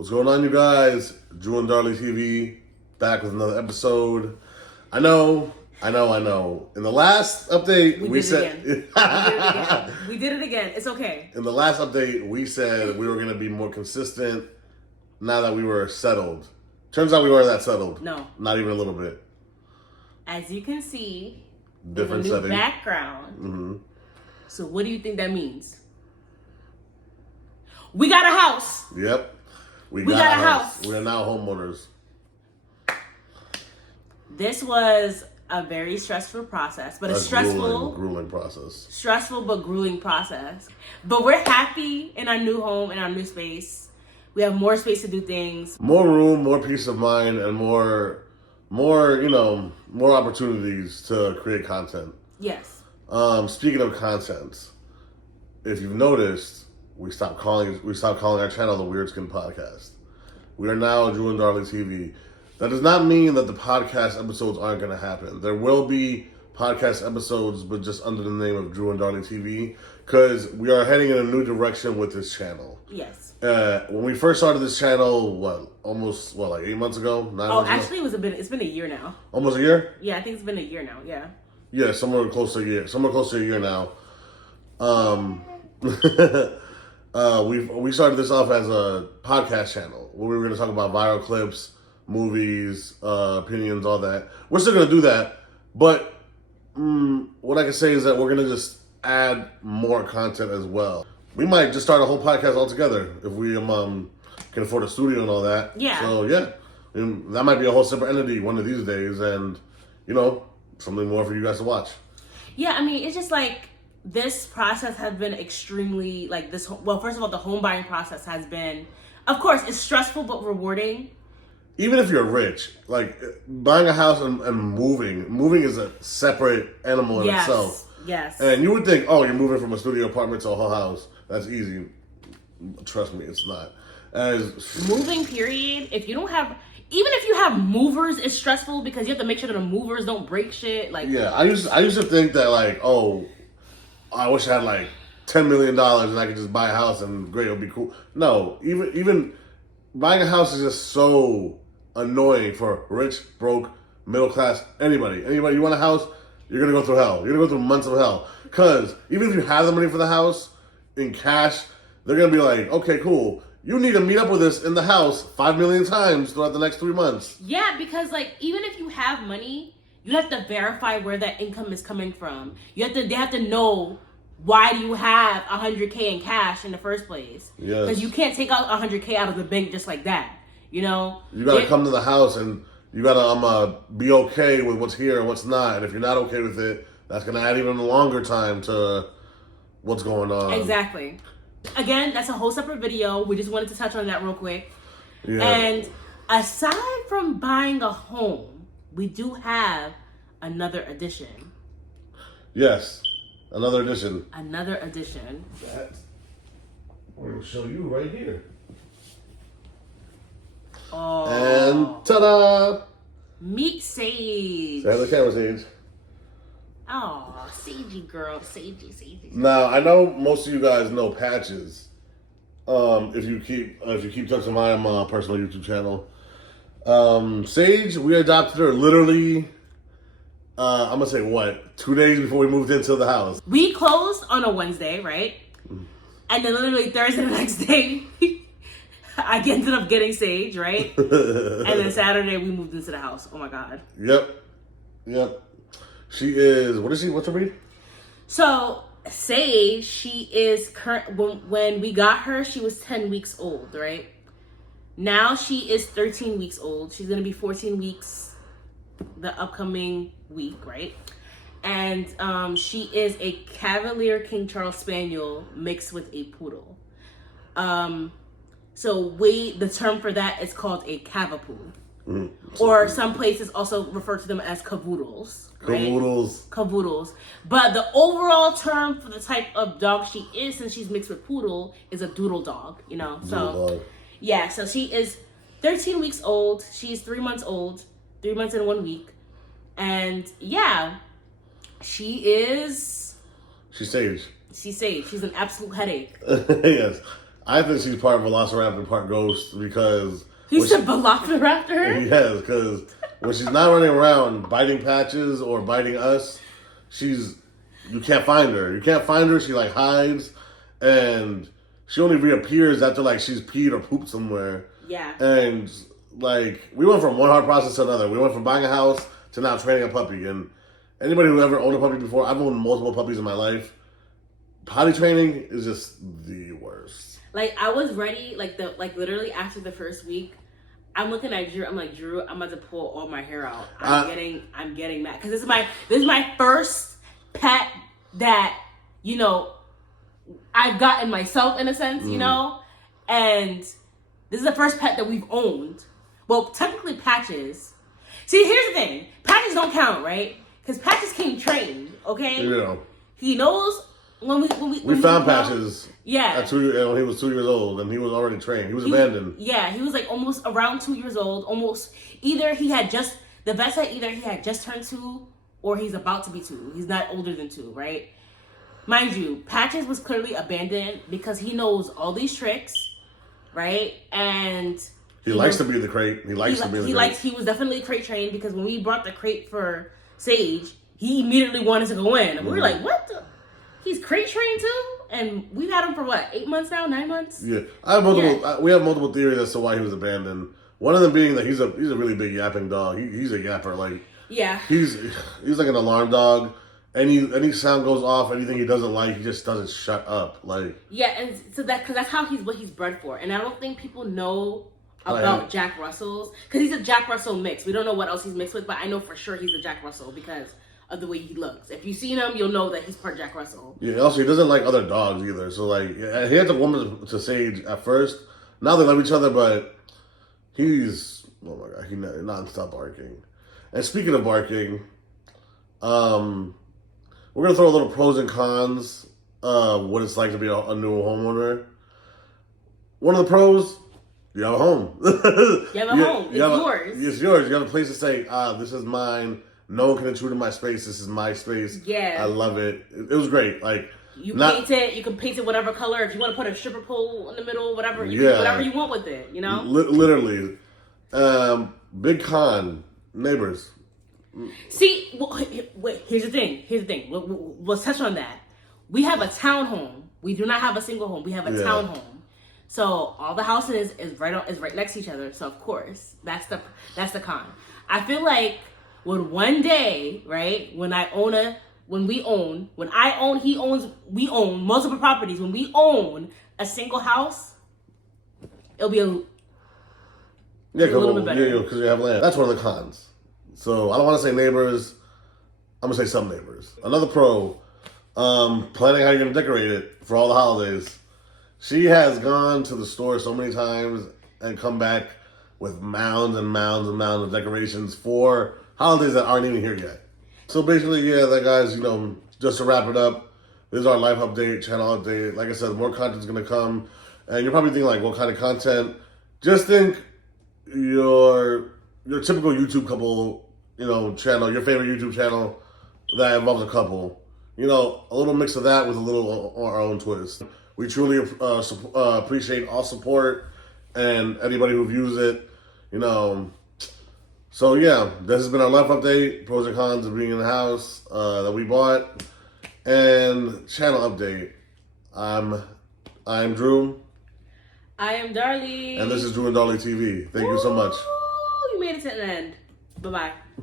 What's going on, you guys? Drew and Darley TV back with another episode. I know. In the last update, we said we did it again. It's okay. In the last update, we said we were going to be more consistent. Now that we were settled, turns out we weren't that settled. No, not even a little bit. As you can see, different new setting, background. Mm-hmm. So, what do you think that means? We got a house. Yep. We got a house. We are now homeowners. This was a very stressful process, but a stressful, grueling process. Stressful but grueling process. But we're happy in our new home, in our new space. We have more space to do things. More room, more peace of mind, and more opportunities to create content. Yes. Speaking of content, if you've noticed, we stopped calling our channel the Weird Skin Podcast. We are now Drew and Darley TV. That does not mean that the podcast episodes aren't going to happen. There will be podcast episodes, but just under the name of Drew and Darley TV, because we are heading in a new direction with this channel. Yes. When we first started this channel, like 8 months ago? 9 months actually, ago? it's been a year now. Almost a year? Yeah, I think it's been a year now. Yeah. Yeah, somewhere close to a year. Somewhere close to a year now. We started this off as a podcast channel where we were going to talk about viral clips, movies, opinions, all that. We're still going to do that, but what I can say is that we're going to just add more content as well. We might just start a whole podcast altogether if we can afford a studio and all that. Yeah. So yeah, that might be a whole separate entity one of these days, and something more for you guys to watch. Yeah, I mean, it's just like this process has been extremely first of all, the home buying process has been, of course, it's stressful but rewarding. Even if you're rich, like buying a house and moving is a separate animal in itself. Yes. And you would think, oh, you're moving from a studio apartment to a whole house. That's easy. Trust me, it's not. Moving, period. Even if you have movers, it's stressful because you have to make sure that the movers don't break shit. I used to think that I wish I had $10 million and I could just buy a house and great, it'll be cool. No, even buying a house is just so annoying for rich, broke, middle class, anybody. Anybody, you want a house, you're going to go through hell. You're going to go through months of hell. Because even if you have the money for the house in cash, they're going to be like, okay, cool. You need to meet up with us in the house 5 million times throughout the next 3 months. Yeah, because even if you have money, you have to verify where that income is coming from. They have to know why do you have $100K in cash in the first place. Yes. Because you can't take out $100K out of the bank just like that. You gotta come to the house and you gotta be okay with what's here and what's not. And if you're not okay with it, that's gonna add even longer time to what's going on. Exactly. Again, that's a whole separate video. We just wanted to touch on that real quick. Yeah. And aside from buying a home, we do have another addition. Yes, another addition. Another addition. That we're going to show you right here. Oh. And ta-da! Meet Sage. Say hi to the camera, Sage. Oh, Sagey girl. Sagey. Now, I know most of you guys know Patches. If you keep touching my personal YouTube channel. Sage, we adopted her literally, I'm going to say 2 days before we moved into the house. We closed on a Wednesday, right? And then literally Thursday the next day, I ended up getting Sage, right? And then Saturday we moved into the house. Oh my God. Yep. She is, what's her breed? So, Sage, she is when we got her, she was 10 weeks old, right? Now she is 13 weeks old. She's going to be 14 weeks the upcoming week, right? And she is a Cavalier King Charles Spaniel mixed with a poodle. So the term for that is called a Cavapoo. Or some places also refer to them as cavoodles. Right? Cavoodles. But the overall term for the type of dog she is, since she's mixed with poodle, is a doodle dog, Doodle dog. Yeah, so she is 13 weeks old. She's 3 months old. 3 months and 1 week. And yeah, she's Sage. She's an absolute headache. Yes. I think she's part Velociraptor, part ghost because You said Velociraptor? yes, because when she's not running around biting Patches or biting us, you can't find her. You can't find her. She like hides, and she only reappears after like she's peed or pooped somewhere. Yeah. And like we went from one hard process to another. We went from buying a house to now training a puppy. And anybody who ever owned a puppy before, I've owned multiple puppies in my life. Potty training is just the worst. Like I was ready, like literally after the first week, I'm looking at Drew. I'm like, Drew, I'm about to pull all my hair out. I'm getting mad because this is my first pet that I've gotten myself in a sense, and this is the first pet that we've owned. Well, technically Patches. See, here's the thing: Patches don't count, right? Because Patches came trained. Okay, he knows. When we found Patches. Yeah. When he was 2 years old, and he was already trained. He was abandoned. Yeah, he was like almost around 2 years old. Almost either he had just turned 2 or he's about to be 2. He's not older than 2, right? Mind you, Patches was clearly abandoned because he knows all these tricks, right? And he likes to be in the crate. He was definitely crate trained because when we brought the crate for Sage, he immediately wanted to go in, and we were like, "What the?" He's crate trained too, and we've had him for what, 8 months now, 9 months. Yeah, we have multiple theories as to why he was abandoned. One of them being that he's a really big yapping dog. He's a yapper, like he's like an alarm dog. Any sound goes off, anything he doesn't like, he just doesn't shut up. Like and so because that's what he's bred for, and I don't think people know about Jack Russells because he's a Jack Russell mix. We don't know what else he's mixed with, but I know for sure he's a Jack Russell because of the way he looks. If you've seen him, you'll know that he's part Jack Russell. Yeah, also he doesn't like other dogs either. So like he had to woman to Sage at first. Now they love each other, but he's non-stop barking. And speaking of barking, we're gonna throw a little pros and cons what it's like to be a new homeowner. One of the pros, you have a home. You have a home. It's yours. It's yours. You have a place to say, this is mine. No one can intrude in my space. This is my space. Yeah. I love it. It was great. Like you can paint it whatever color. If you want to put a stripper pole in the middle, whatever, you can do whatever you want with it, Literally. Big con, neighbors. See, wait, here's the thing. Let's touch on that. We have a townhome. We do not have a single home. We have a townhome. So all the houses is right next to each other. So of course, that's the con. I feel like when one day, right, we own multiple properties. When we own a single house, it'll be a little bit better. Because you have land. That's one of the cons. So I don't want to say neighbors. I'm going to say some neighbors. Another pro, planning how you're going to decorate it for all the holidays. She has gone to the store so many times and come back with mounds and mounds and mounds of decorations for holidays that aren't even here yet. So basically, that guys, just to wrap it up, this is our life update, channel update. Like I said, more content's going to come. And you're probably thinking, like, what kind of content? Just think your typical YouTube couple, channel, your favorite YouTube channel that involves a couple. A little mix of that with a little our own twist. We truly appreciate all support and anybody who views it, So this has been our life update, pros and cons of being in the house that we bought, and channel update. I'm Drew. I am Darlie. And this is Drew and Darlie TV. Thank you so much. You made it to the end. Bye-bye.